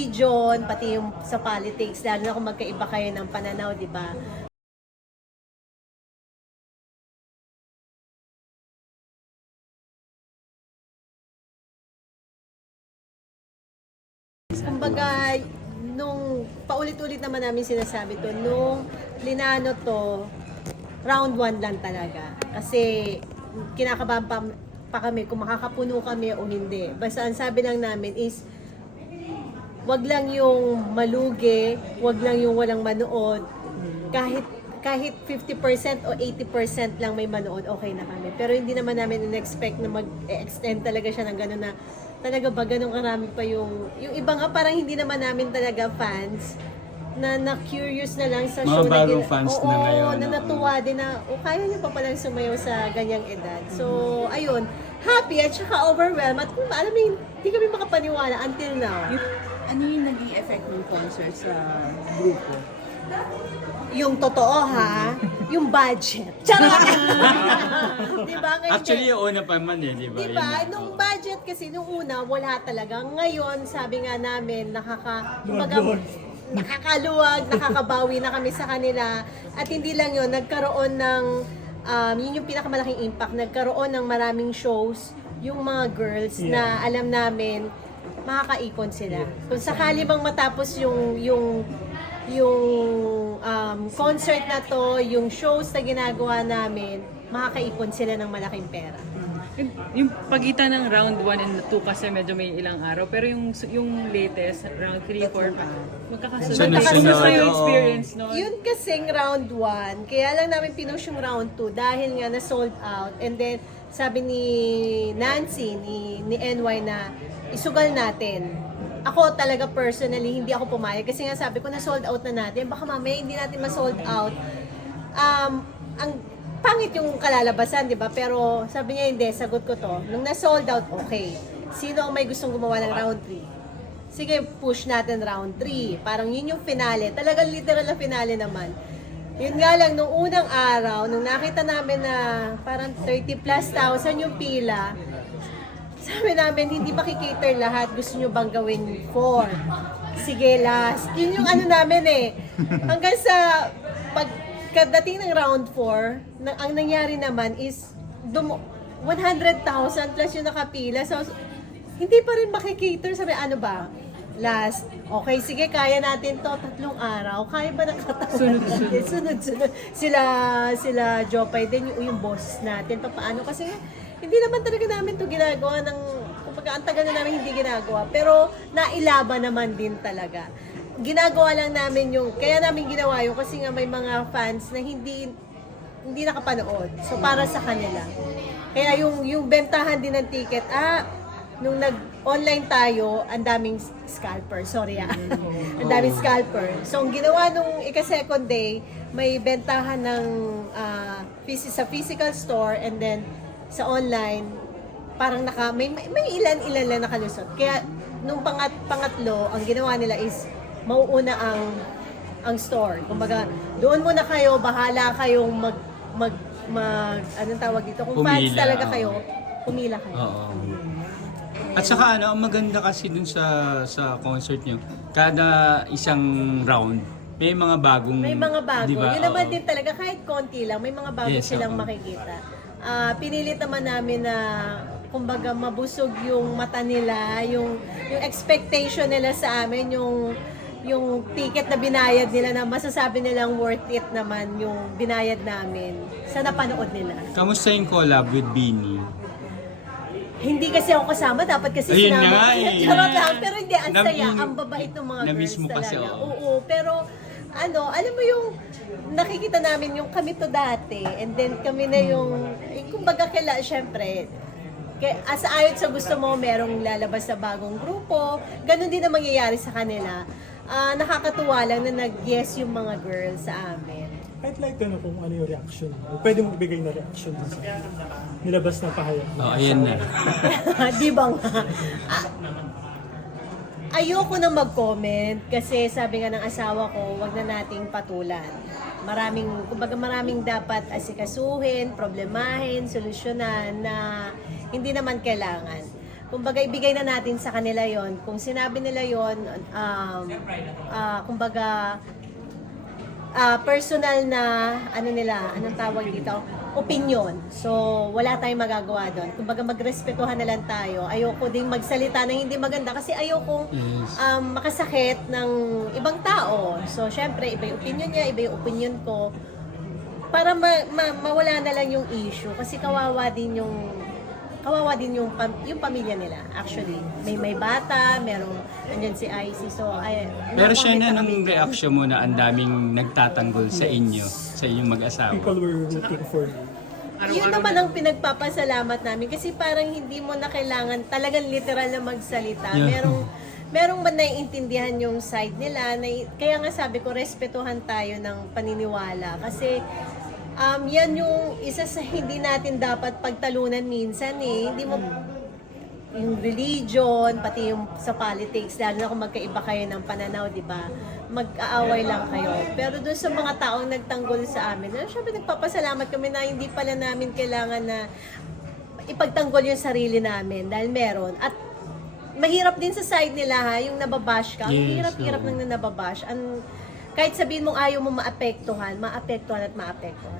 religion, pati yung sa politics, lalo na kung magkaiba kayo ng pananaw, di ba? Kumbaga, nung paulit-ulit naman namin sinasabi to, nung linano to, round 1 lang talaga. Kasi kinakabahan pa kami kung makakapuno kami o hindi. Basta ang sabi lang namin is, wag lang yung malugi, wag lang yung walang manood. Kahit 50% o 80% lang may manood, okay na kami. Pero hindi naman namin in-expect na mag-extend talaga siya ng gano'n na talaga ba ganun karami pa yung iba nga parang hindi naman namin talaga fans na curious na lang sa show mga bagong fans na ngayon. na natuwa din na kaya niya pa palang sumayaw sa ganyang edad. So, ayun, happy at saka overwhelmed at kung alam mo, hindi kami makapaniwala until now. Ano yung naging effect ng concert sa grupo? Yung totoo ha, yung budget. Charot! Diba? Ngayon, Actually, yung una pa man eh, di ba? diba? Yun na. Nung budget kasi, nung una, wala talaga. Ngayon, sabi nga namin, nakakaluwag, nakakabawi na kami sa kanila. At hindi lang yun, nagkaroon ng, yun yung pinakamalaking impact, nagkaroon ng maraming shows, yung mga girls na alam namin, makakaipon sila. Kung sakali bang matapos yung concert na to, yung shows na ginagawa namin, makakaipon sila ng malaking pera. Yung pagitan ng round 1 and 2 kasi medyo may ilang araw. Pero yung latest, round 3, 4, magkakasunod. Sunod-sunod, Kamusta yung oo. experience nun? Yun kasing round 1, kaya lang namin pinush yung round 2 dahil nga na sold out. And then, sabi ni Nancy, ni NY na isugal natin. Ako talaga personally, hindi ako pumayag kasi nga sabi ko na sold out na natin. Baka mamaya hindi natin ma-sold out. Ang pangit yung kalalabasan, di ba? Pero sabi niya hindi, sagot ko to. Nung na-sold out, okay. Sino ang may gustong gumawa ng round 3? Sige, push natin round 3. Parang yun yung finale. Talagang literal na finale naman. Yun nga lang, nung unang araw, nung nakita namin na parang 30 plus thousand yung pila, sabi namin, hindi makikater lahat. Gusto nyo bang gawin 4? Sige, last. Yun yung ano namin eh. Hanggang sa pagkadating ng round 4, ang nangyari naman is 100,000 plus yung nakapila. So, hindi pa rin makikater. Sabi, ano ba? Last. Okay, sige, kaya natin to 3 araw. Kaya ba nakatawa? Sunod-sunod. Sila Jopay din, yung boss natin. Paano? Kasi hindi naman talaga namin to ginagawa ng, kumbaga, ang tagal na namin hindi ginagawa. Pero, nailaban naman din talaga. Ginagawa lang namin kaya namin ginawa yung kasi nga may mga fans na hindi nakapanood. So, para sa kanila. Kaya yung bentahan din ng ticket, nung nag-online tayo, ang daming scalper. Sorry ang daming scalper. So, ang ginawa nung ika-second day, may bentahan ng sa physical store and then sa online, parang may ilan-ilan lang nakalusot. Kaya, nung pangatlo, ang ginawa nila is, mauuna ang store. Kumbaga, doon muna kayo, bahala kayong anong tawag dito? Kung fans Pumila, talaga kayo, pumila kayo. Oo. At saka ang maganda kasi dun sa concert nyo, kada isang round, may mga bagong... May mga bago. Diba? Yun naman Oo. din talaga, kahit konti lang, may mga bago Yes, silang oo. makikita. Pinilit naman namin na, kumbaga, mabusog yung mata nila, yung expectation nila sa amin, yung ticket na binayad nila na masasabi nilang worth it naman yung binayad namin sa napanood nila. Kamusta yung collab with Beanie? Hindi kasi ako kasama, dapat kasi Ayun sinama. nga eh. Charot lang, pero hindi, ang saya, Nami- ang babait ng mga na-miss girls mo talaga. kasi, oo. Oo, pero alam mo yung nakikita namin yung kami to dati, and then kami na yung, kumbaga syempre, as ayot sa gusto mo, merong lalabas sa bagong grupo, ganun din ang mangyayari sa kanila. Nakakatuwa lang na nag-yes yung mga girls sa amin. I'd like to know kung ano yung reaction. Pwede mo ibigay na reaction sa nilabas na pahayag. Ayan na. Di ba nga? Ayoko na mag-comment kasi sabi nga ng asawa ko, wag na nating patulan. Maraming dapat asikasuhin, problemahin, solusyonan na hindi naman kailangan. kumbaga ibigay na natin sa kanila yon. Kung sinabi nila yon, kumbaga personal na anong tawag dito, opinion. So wala tayong magagawa doon. Kumbaga magrespetuhan na lang tayo. Ayoko ding magsalita na hindi maganda kasi ayoko makasakit ng ibang tao. So syempre iba yung opinion niya, iba yung opinion ko. Para mawala na lang yung issue kasi kawawa din yung pamilya nila. Actually, may bata, merong andyan si IC. So Pero siya na kami nung reaction mo na ang daming nagtatanggol sa inyo, sa inyong mag-asawa. People were rooting for you. Yun naman ang pinagpapasalamat namin kasi parang hindi mo na kailangan talagang literal na magsalita. Yeah. Merong ba naiintindihan yung side nila. Kaya nga sabi ko, respetuhan tayo ng paniniwala. Kasi yan yung isa sa hindi natin dapat pagtalunan minsan eh. Hindi mo yung religion, pati yung sa politics, lalo na kung magkaiba kayo ng pananaw, di ba? Mag-aaway lang kayo. Pero doon sa mga taong nagtanggol sa amin, syempre nagpapasalamat kami na hindi pala namin kailangan na ipagtanggol yung sarili namin dahil meron. At mahirap din sa side nila ha, yung nababash ka. Ang Yes, hirap-hirap oo. nang nababash. Kahit sabihin mong ayaw mo maapektuhan at maapektuhan.